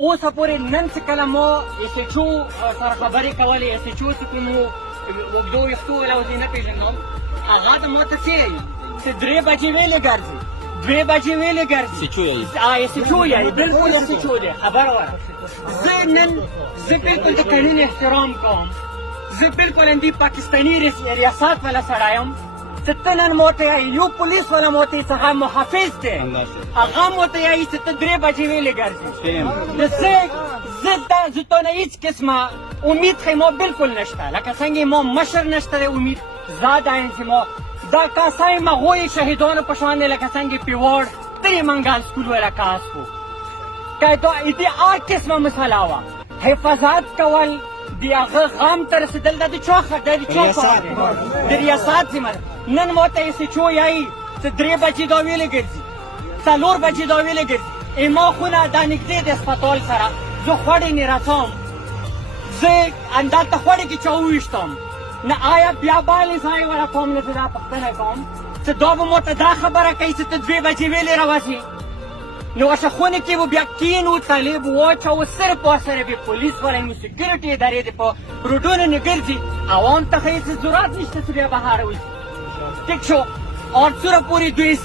اوسه پورې نن چې کله مو ایس ایچ او سره خبرې کولې، ایس ایچ او چې کومو اوږدو ویښتو والا او زه یې نه پېژنم، هغه د ما ته څه وایي چې 3 بجې ویلې ګرځي، 2 بجې ویلې ګرځي. ایس ایچ او یایي، بلکل ایس ایچ او دی. خبره وره زه نن زه بلکل د قانون احترام کوم، زه بلکل همدې پاکستاني ریاست والا سړی یم چې ته نن مو ته یایي یو پولیس والا مو ته څه محافظ دی، هغه مو ته یایي چې ته 3 بجې ویلې ګرځي. نو زه تا نه هېڅ قسمه امید خو ما بلکل نشته، لکه څنګه ما مشر نشته دی امید، زه دا یم چې ما دا کاسای مغوی شهیدانو په شان دی، لکه څنګه پیواړ ترې منګال سکول والا کاس و که دې هر قسمه مسله وه. حفاظت کول د هغه غم ته رسېدل دا د چا کار دی؟ د ریاست ذمه ده. نن ما ته ایس ایچ او یایي چې 3 بجې دا ویلې ګرځي، 4 بجې دا ویلې ګرځي. ما خونه دا نږدې د اسپتال سره، زه خوړې نه رسوم، زه همدلته خوړې کې چا وویشتم. نه آیا بیا باندې ځای ولا کوم، نه زه دا پوښتنه کوم چې دا به مو ته دا خبره کوي چې ته 2 بجې ویلې راوځې. نو ورشه خونې کې به بیا کینو، طالب واچوو، صرف ورسره به پولیس والا یمو، سکیورټي ادارې دې په روډونو نه ګرځي. عوام ته خو هېڅ ضرورت نشته چې بیا بهر وځي. ٹھیک شو. اور سره پورې دوی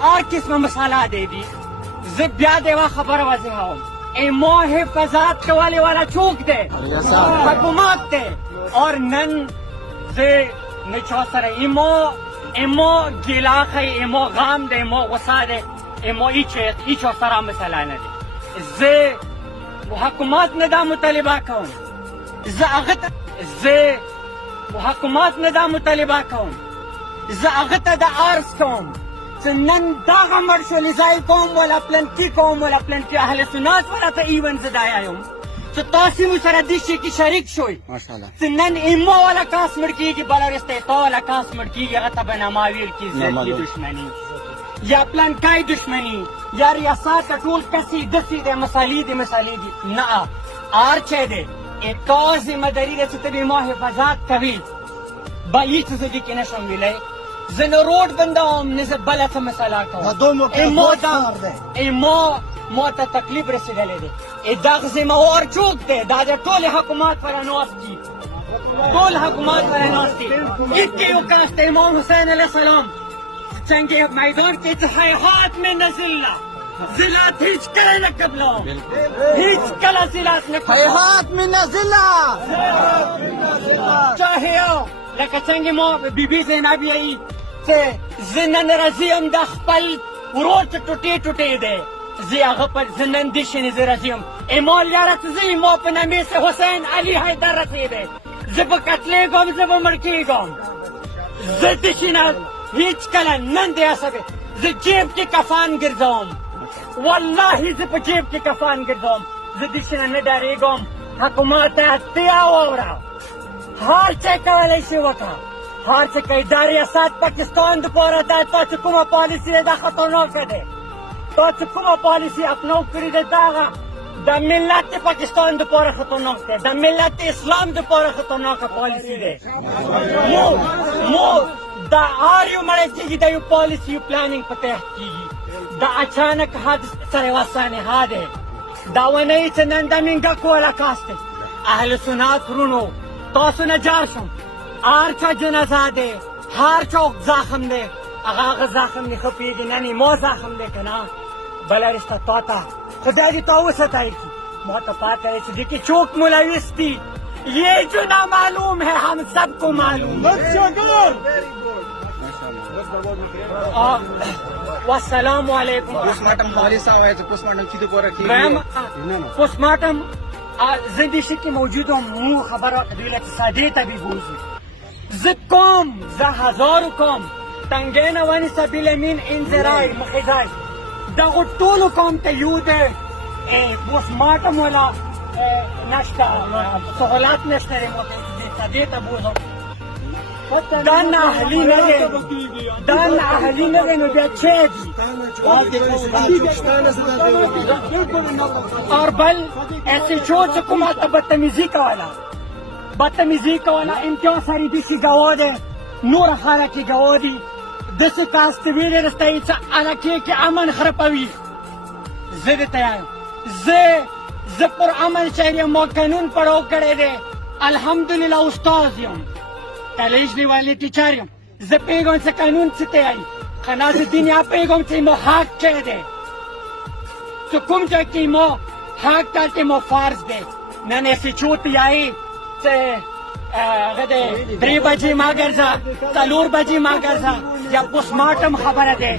هر قسمه مساله دی دي. زه بیا د یوه خبره وضاحوم، ما حفاظت کولې والا څوک دی؟ حکومت دی. اور نن زه نه چا سره ایمو ګیله ښیي، ایمو غم دی، ایمو غصه دی، ایمو هېچ سره مسله نه دی. زه حکومت نه دا مطالبه کوم، زه حکومت نه دا مطالبه کوم، زه هغه ته دا عرض کوم چې نن دغه مړ ځای کوم ولا پلنکي کوم ولا پلنکي اهل سنت والا ته ایون زه دا یم چې تاسې مو سره دې شي کې شریک شوئ چې نن ایمو والا کاس مړ کېږي، بله ورسته تا والا کاس مړ کېږي، هغه ته به نما ویل کېږي ضدي دشمني یا پلنکای دشمني یا ریاست ته ټول کسې دسې دی، مسالې دي. نه، هر چی دی تا ذمه داري ده چې ته د ما حفاظت کوي. به هېڅ زه دې کې نشم ویلی. زه نه روډ بندوم نه زه بله څه مسله کوم. ما ته تکلیف رسېدلی دی. دغه ذمهوار څوک دی؟ دا د ټول حکومت سره ناست دي، ټول حکومت سره ناست دي. هېڅ کې یو کس دی امام حسین علیه السلام څنګه میدان کې چې هیهات من ذله، ذلت هیچ کله نه قبلوم، هیچ کله ذلت نه قبلوم. هیهات من ذله چاهه یو لکه څنګه ما بیبي زینب یایي چې زه نن راځي یم د خپل ورور چې ټوټې دی، زه نن دې شنې زه راځي یم. ما لیاره چې زه ما په نامې سه حسین علي حیدر رسېدی، زه به قتلېږم، زه به مړ کېږم. زه دې شنه هیڅ کله نن دې عصبې زه جیب کې کفان ګرځوم، والله زه په جیب کې کفان ګرځوم. زه دې شنه نه ډارېږم. حکومت ته اړتیا واوره، هر څه کولی شي وکړه، هر څه کوي. دا ریاست پاکستان دپاره دا تا چې کومه پالیسي ده دا خطرناکه دی. تا چې کومه پالیسي اپنو کړې ده دا د ملت پاکستان دپاره خطرناک دی، د ملت اسلام دپاره خطرناکه پالیسي دی. مو دا هر یو مړی کېږي دا یو پالیسي یو پلانینګ په تحت کېږي. دا اچانک حادث سره یوه سانحه دی. دا ونه یي چې نن د منګک والا کاس دی. اهل سنت ورونو تاسو نه جار شم، هر چا جنازه دی، هر چا زخم دی، هغه زخم دی ښه پوهېږي. نن ما زخم دی که نه بله رشته تا ته خدای دې تا وساتای کړي. ما ته پاته ہے چې دیکھیے چوک ملوث تھی، یہ جو نہ معلوم ہے ہم سب کو معلوم. والسلام علیکم. پوسټمارټم زه دې شي کې موجود وم، مو خبره دوی اقتصادي ته بې بوځو. زه کوم، زه هزارو کوم تنګی نه ونیسه بالامین انزرای مخې ځای دغو ټولو کوم ته یو دی پوسټمارټم والا نشته، سهولت نشته دی مو اقتصادي ته بوځم. دا نااهلي نه دی، دا نااهلي نه دی، نو بیا چی دي؟ اور بل ایس ایچ او چې کومه ته بدتمیزي کوله، امتیاز حریبي چې ګواه دی، نور خلک یې ګواه دي. داسې کاس ته ویلې رسته چې علاقې کې امن خرابوي. زه درته یم، زه زه پر امن شهر یم او قانون پړاو کړی دی الحمدلله استاد یم کالج دیوالی ټیچر یم زه پوهېږم چې قانون څه ته وایي خو نه زه دین یا پوهېږم چې مو حق چی دی چې کوم ځای کې مو حق دلته مو فرض دی نن SHO ته یایي چې هغه دی 3 بجې ما ګرځه 4 بجې ما ګرځه یا پوسټ مارټم خبره دی